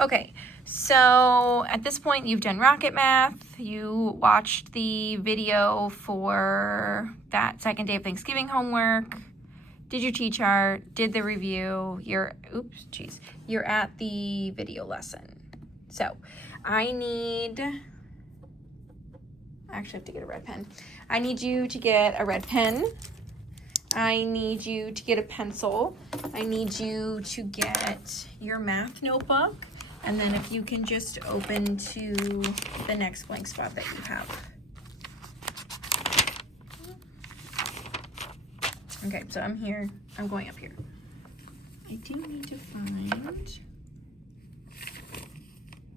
Okay, so at this point you've done rocket math, you watched the video for that second day of Thanksgiving homework, did your T-chart, did the review, you're at the video lesson. So I actually have to get a red pen. I need you to get a red pen. I need you to get a pencil. I need you to get your math notebook. And then if you can just open to the next blank spot that you have. Okay, so I'm here. I'm going up here. I do need to find...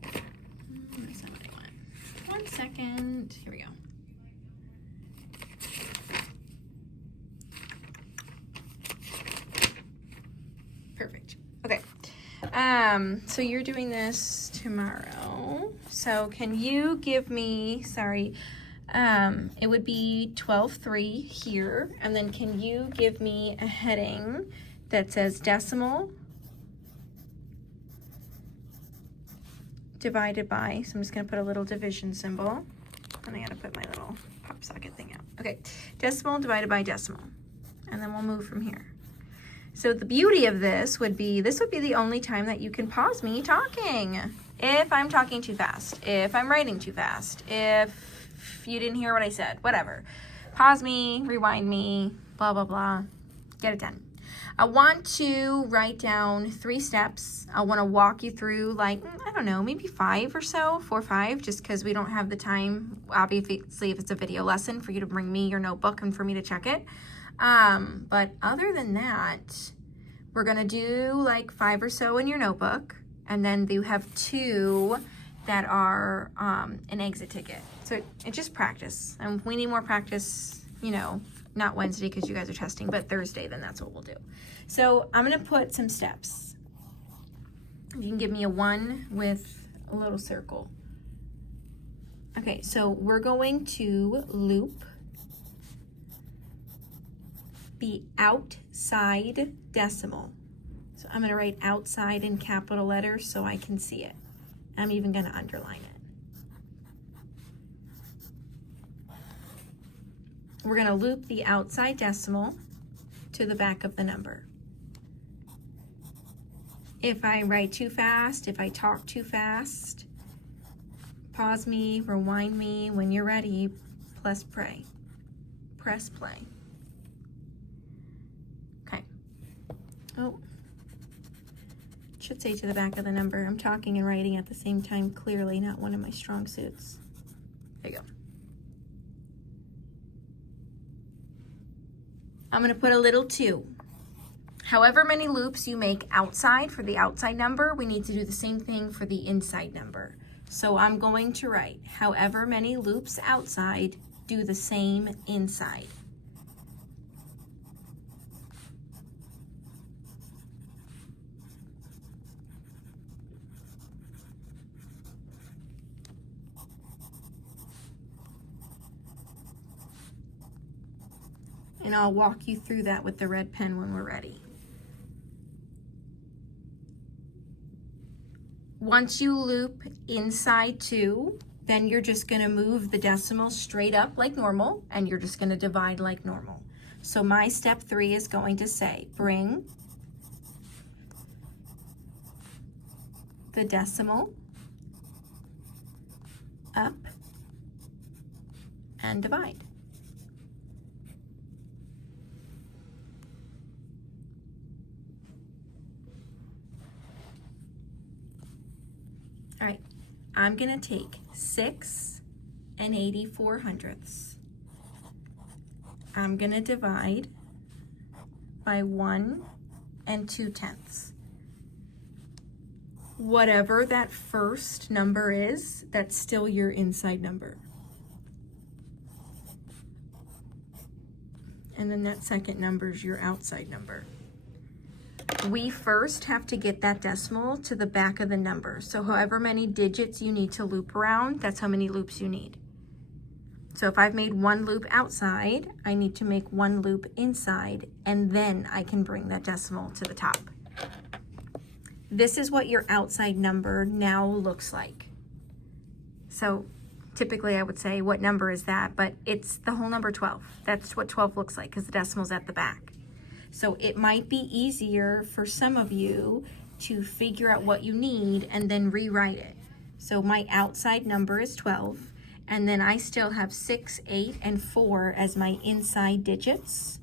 that's not what I want. 1 second. Here we go. Perfect. Okay. So you're doing this tomorrow. So can you give me, it would be 12:3 here. And then can you give me a heading that says decimal divided by, so I'm just gonna put a little division symbol. And I gotta put my little pop socket thing out. Okay, decimal divided by decimal. And then we'll move from here. So the beauty of this would be the only time that you can pause me talking. If I'm talking too fast, if I'm writing too fast, if you didn't hear what I said, whatever. Pause me, rewind me, blah, blah, blah. Get it done. I want to write down 3 steps. I want to walk you through like, I don't know, maybe 5 or so, 4 or 5, just because we don't have the time, obviously, if it's a video lesson, for you to bring me your notebook and for me to check it. But other than that, we're gonna do like 5 or so in your notebook, and then you have 2 that are an exit ticket. So it's just practice, and we need more practice, you know, not Wednesday because you guys are testing, but Thursday, then that's what we'll do. So I'm gonna put some steps. You can give me a 1 with a little circle. Okay, so we're going to loop the outside decimal. So I'm gonna write outside in capital letters so I can see it. I'm even gonna underline it. We're gonna loop the outside decimal to the back of the number. If I write too fast, if I talk too fast, pause me, rewind me. When you're ready, press play. Oh, it should say to the back of the number. I'm talking and writing at the same time, clearly not one of my strong suits. There you go. I'm gonna put a little 2. However many loops you make outside for the outside number, we need to do the same thing for the inside number. So I'm going to write, however many loops outside, do the same inside. And I'll walk you through that with the red pen when we're ready. Once you loop inside 2, then you're just gonna move the decimal straight up like normal, and you're just gonna divide like normal. So my step 3 is going to say, bring the decimal up and divide. All right, I'm gonna take 6 84/100. I'm gonna divide by 1 2/10. Whatever that first number is, that's still your inside number. And then that second number is your outside number. We first have to get that decimal to the back of the number. So however many digits you need to loop around, that's how many loops you need. So if I've made 1 loop outside, I need to make 1 loop inside, and then I can bring that decimal to the top. this is what your outside number now looks like. So typically I would say, what number is that? But it's the whole number 12. That's what 12 looks like because the decimal's at the back. So it might be easier for some of you to figure out what you need and then rewrite it. So my outside number is 12, and then I still have 6, 8, and 4 as my inside digits.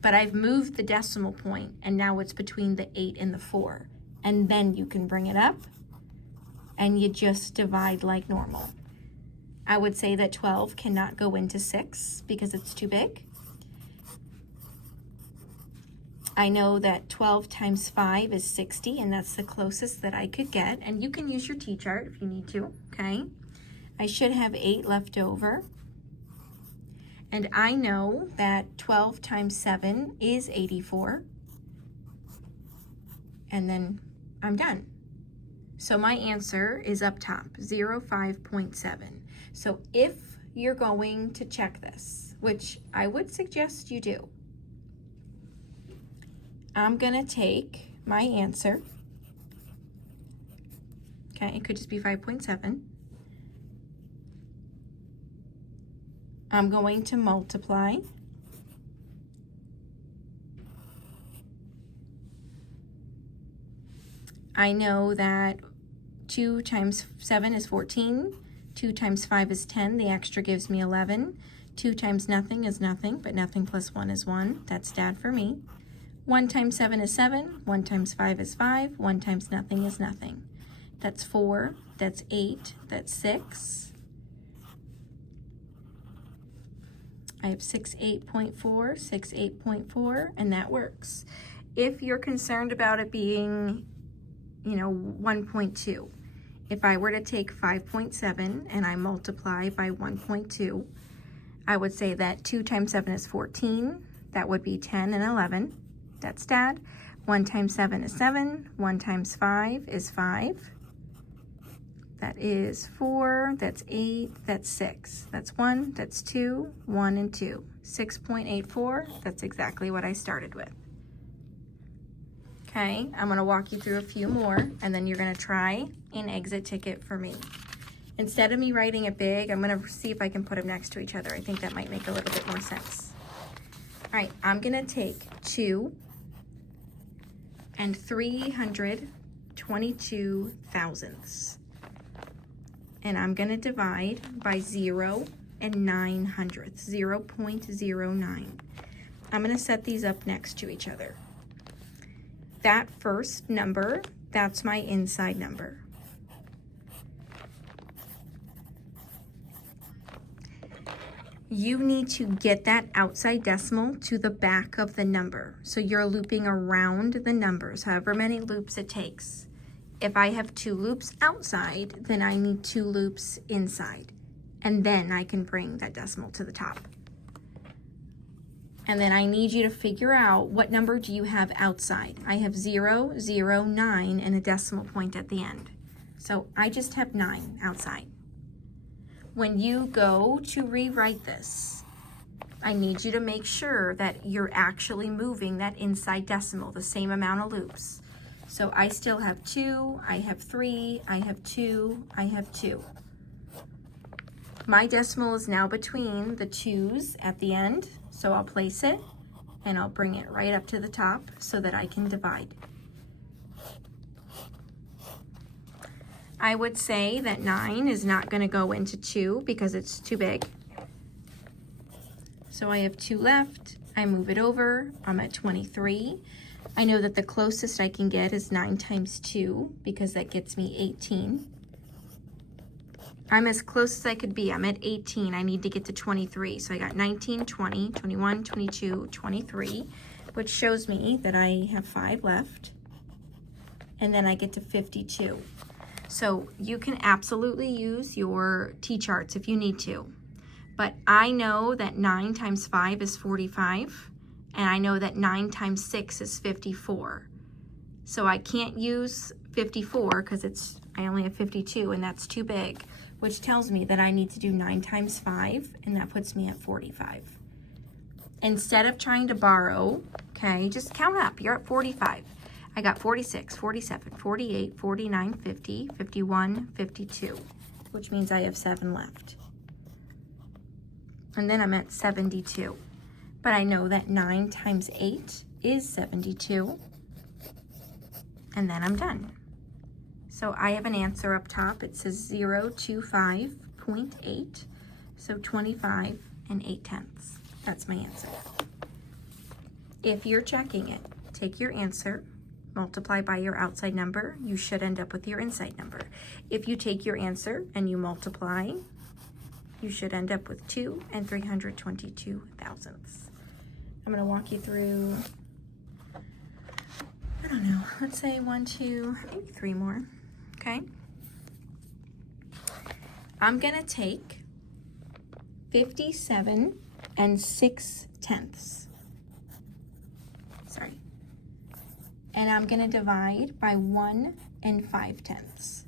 But I've moved the decimal point, and now it's between the 8 and the 4. And then you can bring it up, and you just divide like normal. I would say that 12 cannot go into 6 because it's too big. I know that 12 times 5 is 60, and that's the closest that I could get. And you can use your T-chart if you need to, okay? I should have 8 left over. And I know that 12 times 7 is 84. And then I'm done. So my answer is up top, 05.7. So if you're going to check this, which I would suggest you do, I'm gonna take my answer. Okay, it could just be 5.7. I'm going to multiply. I know that 2 times 7 is 14. 2 times 5 is 10. The extra gives me 11. 2 times nothing is nothing, but nothing plus 1 is 1. That's Dad for me. 1 times 7 is 7. 1 times 5 is 5. 1 times nothing is nothing. That's 4. That's 8. That's 6. I have 68.4, 68.4, and that works. If you're concerned about it being, 1.2, if I were to take 5.7 and I multiply by 1.2, I would say that 2 times 7 is 14. That would be 10 and 11. That's Dad. 1 times 7 is 7. 1 times 5 is 5. That is 4. That's 8. That's 6. That's 1. That's 2. 1 and 2. 6.84. That's exactly what I started with. Okay, I'm going to walk you through a few more, and then you're going to try an exit ticket for me. Instead of me writing it big, I'm going to see if I can put them next to each other. I think that might make a little bit more sense. All right, I'm going to take 2 and 322 thousandths. And I'm going to divide by 0 and 9 hundredths, 0.09. I'm going to set these up next to each other. That first number, that's my inside number. You need to get that outside decimal to the back of the number. So you're looping around the numbers, however many loops it takes. If I have 2 loops outside, then I need 2 loops inside. And then I can bring that decimal to the top. And then I need you to figure out what number do you have outside. I have 0, 0, 9, and a decimal point at the end. So I just have 9 outside. When you go to rewrite this, I need you to make sure that you're actually moving that inside decimal, the same amount of loops. So I still have 2, I have 3, I have 2, I have 2. My decimal is now between the 2's at the end, so I'll place it and I'll bring it right up to the top so that I can divide. I would say that 9 is not going to go into 2 because it's too big. So I have 2 left. I move it over. I'm at 23. I know that the closest I can get is 9 times 2 because that gets me 18. I'm as close as I could be. I'm at 18. I need to get to 23. So I got 19, 20, 21, 22, 23, which shows me that I have 5 left. And then I get to 52. So you can absolutely use your T-charts if you need to. But I know that 9 times 5 is 45. And I know that 9 times 6 is 54. So I can't use 54 because I only have 52 and that's too big, which tells me that I need to do 9 times 5, and that puts me at 45. Instead of trying to borrow, okay, just count up, you're at 45. I got 46, 47, 48, 49, 50, 51, 52, which means I have 7 left. And then I'm at 72. But I know that 9 times 8 is 72. And then I'm done. So I have an answer up top. It says 025.8. So 25 and 8/10. That's my answer. If you're checking it, take your answer, multiply by your outside number. You should end up with your inside number. If you take your answer and you multiply, you should end up with 2 and 322 thousandths. I'm going to walk you through, I don't know, let's say 1, 2, maybe 3 more, okay? I'm going to take 57 and 6/10. Sorry. And I'm going to divide by 1 and 5/10.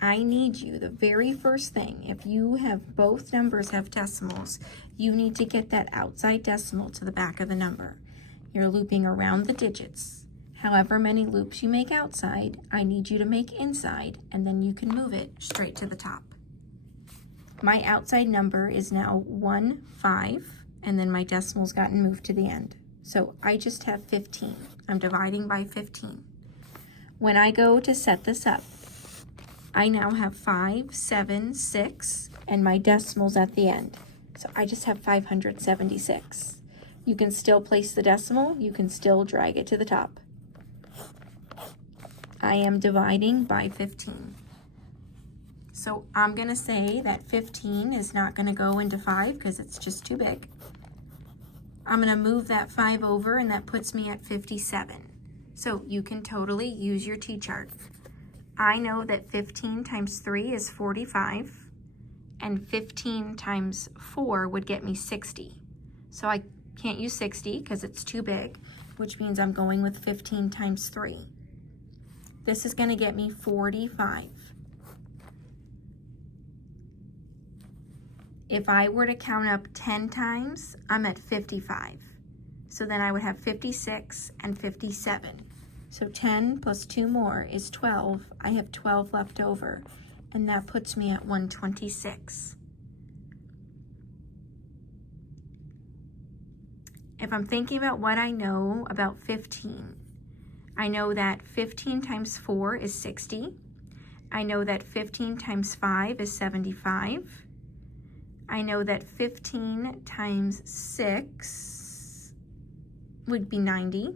I need you, the very first thing, if you have both numbers have decimals, you need to get that outside decimal to the back of the number. You're looping around the digits. However many loops you make outside, I need you to make inside, and then you can move it straight to the top. My outside number is now 1, 5, and then my decimal's gotten moved to the end. So I just have 15. I'm dividing by 15. When I go to set this up, I now have 5, 7, 6, and my decimal's at the end. So I just have 576. You can still place the decimal, you can still drag it to the top. I am dividing by 15. So I'm going to say that 15 is not going to go into 5 because it's just too big. I'm going to move that 5 over, and that puts me at 57. So you can totally use your T-chart. I know that 15 times 3 is 45, and 15 times 4 would get me 60. So I can't use 60 because it's too big, which means I'm going with 15 times 3. This is going to get me 45. If I were to count up 10 times, I'm at 55. So then I would have 56 and 57. So 10 plus 2 more is 12. I have 12 left over, and that puts me at 126. If I'm thinking about what I know about 15, I know that 15 times 4 is 60. I know that 15 times 5 is 75. I know that 15 times 6 would be 90.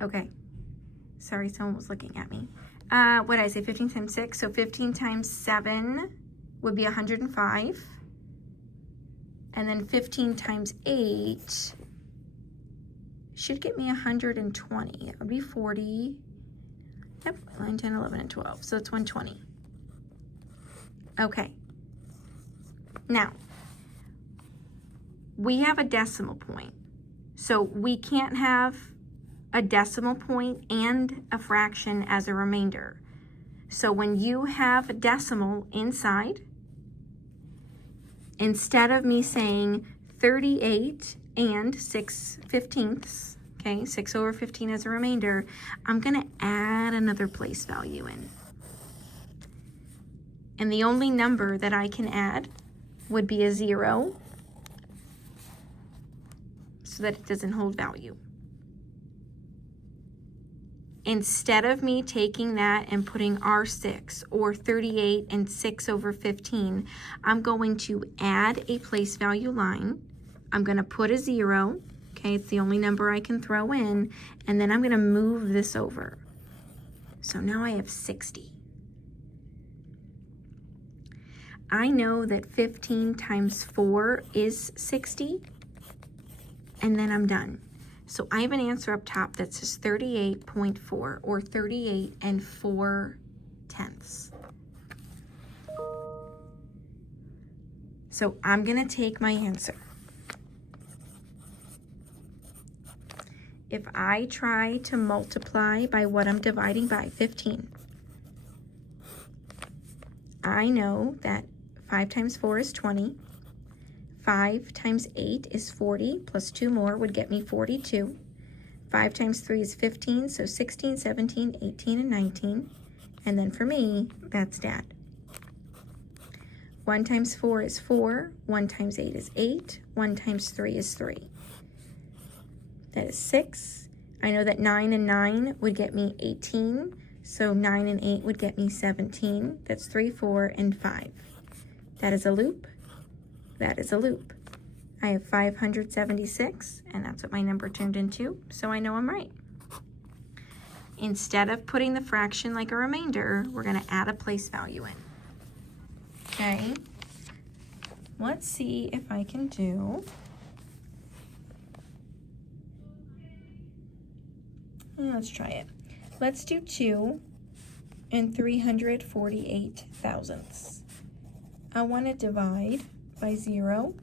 Okay, sorry, someone was looking at me. What did I say, 15 times 6? So 15 times 7 would be 105. And then 15 times 8 should get me 120. That would be 40. Yep, 9, 10, 11, and 12. So it's 120. Okay. Now, we have a decimal point. So we can't have a decimal point and a fraction as a remainder. So when you have a decimal inside, instead of me saying 38 and 6/15, okay, 6 over 15 as a remainder, I'm going to add another place value in. And the only number that I can add would be a 0 so that it doesn't hold value. Instead of me taking that and putting R6 or 38 and 6 over 15, I'm going to add a place value line. I'm going to put a 0. Okay, it's the only number I can throw in. And then I'm going to move this over. So now I have 60. I know that 15 times 4 is 60. And then I'm done. So I have an answer up top that says 38.4 or 38 and 4/10. So I'm going to take my answer. If I try to multiply by what I'm dividing by, 15, I know that 5 times 4 is 20. 5 times 8 is 40, plus 2 more would get me 42. 5 times 3 is 15, so 16, 17, 18, and 19. And then for me, that's Dad. 1 times 4 is 4, 1 times 8 is 8, 1 times 3 is 3. That is 6. I know that 9 and 9 would get me 18, so 9 and 8 would get me 17. That's 3, 4, and 5. That is a loop. That is a loop. I have 576, and that's what my number turned into, so I know I'm right. Instead of putting the fraction like a remainder, we're going to add a place value in. Okay, let's see if I can do, let's try it. Let's do 2 and 348 thousandths. I want to divide by 0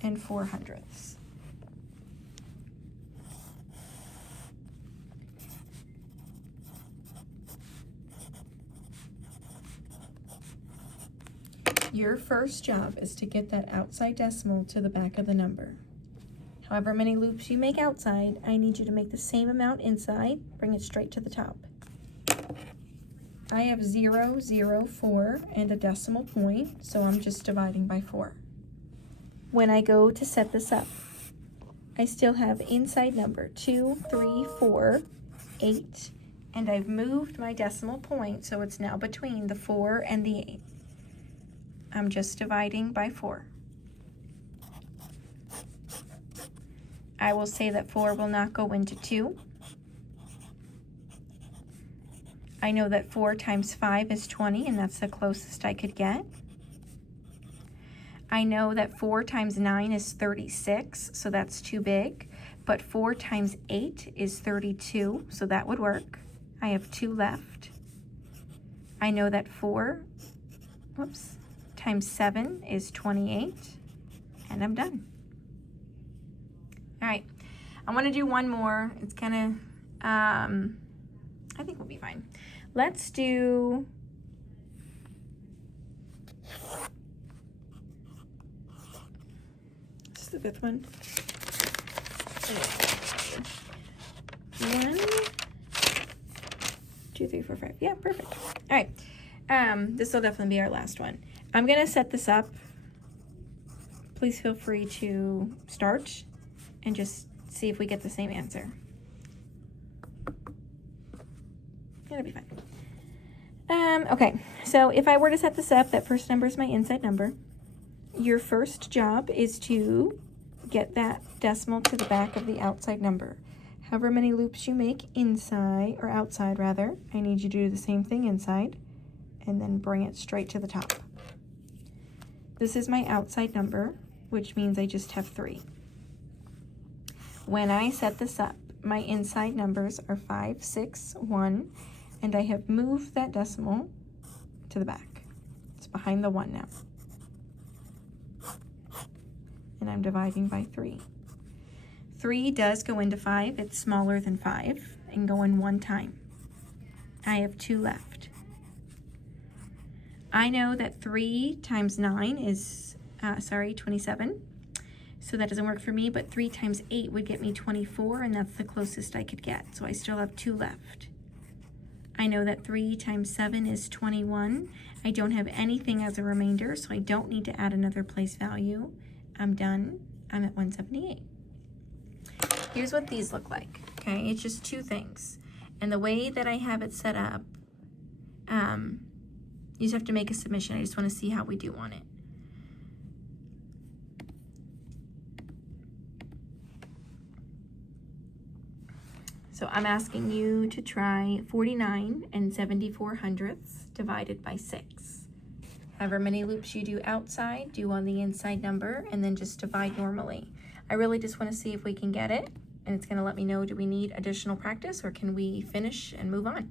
and 4 hundredths. Your first job is to get that outside decimal to the back of the number. However many loops you make outside, I need you to make the same amount inside, bring it straight to the top. I have 0, 0, 4, and a decimal point, so I'm just dividing by 4. When I go to set this up, I still have inside number 2, 3, 4, 8, and I've moved my decimal point, so it's now between the 4 and the 8. I'm just dividing by 4. I will say that 4 will not go into 2. I know that 4 times 5 is 20, and that's the closest I could get. I know that 4 times 9 is 36, so that's too big. But 4 times 8 is 32, so that would work. I have 2 left. I know that 4 times 7 is 28, and I'm done. All right, I want to do one more. It's kind of, I think we'll be fine. Let's do, this is the 5th one. 1, 2, 3, 4, 5. Yeah, perfect. All right, this will definitely be our last one. I'm gonna set this up. Please feel free to start and just see if we get the same answer. It'll be fine. Okay, so if I were to set this up, that first number is my inside number. Your first job is to get that decimal to the back of the outside number. However many loops you make inside, or outside rather, I need you to do the same thing inside, and then bring it straight to the top. This is my outside number, which means I just have 3. When I set this up, my inside numbers are 5, 6, 1, and I have moved that decimal to the back. It's behind the 1 now. And I'm dividing by 3. 3 does go into 5. It's smaller than 5 and go in 1 time. I have 2 left. I know that 3 times 9 is, 27. So that doesn't work for me, but 3 times 8 would get me 24, and that's the closest I could get. So I still have 2 left. I know that 3 times 7 is 21. I don't have anything as a remainder, so I don't need to add another place value. I'm done. I'm at 178. Here's what these look like, okay? It's just 2 things. And the way that I have it set up, you just have to make a submission. I just want to see how we do on it. So I'm asking you to try 49 and 74 hundredths divided by 6. However many loops you do outside, do on the inside number, and then just divide normally. I really just want to see if we can get it, and it's going to let me know, do we need additional practice or can we finish and move on?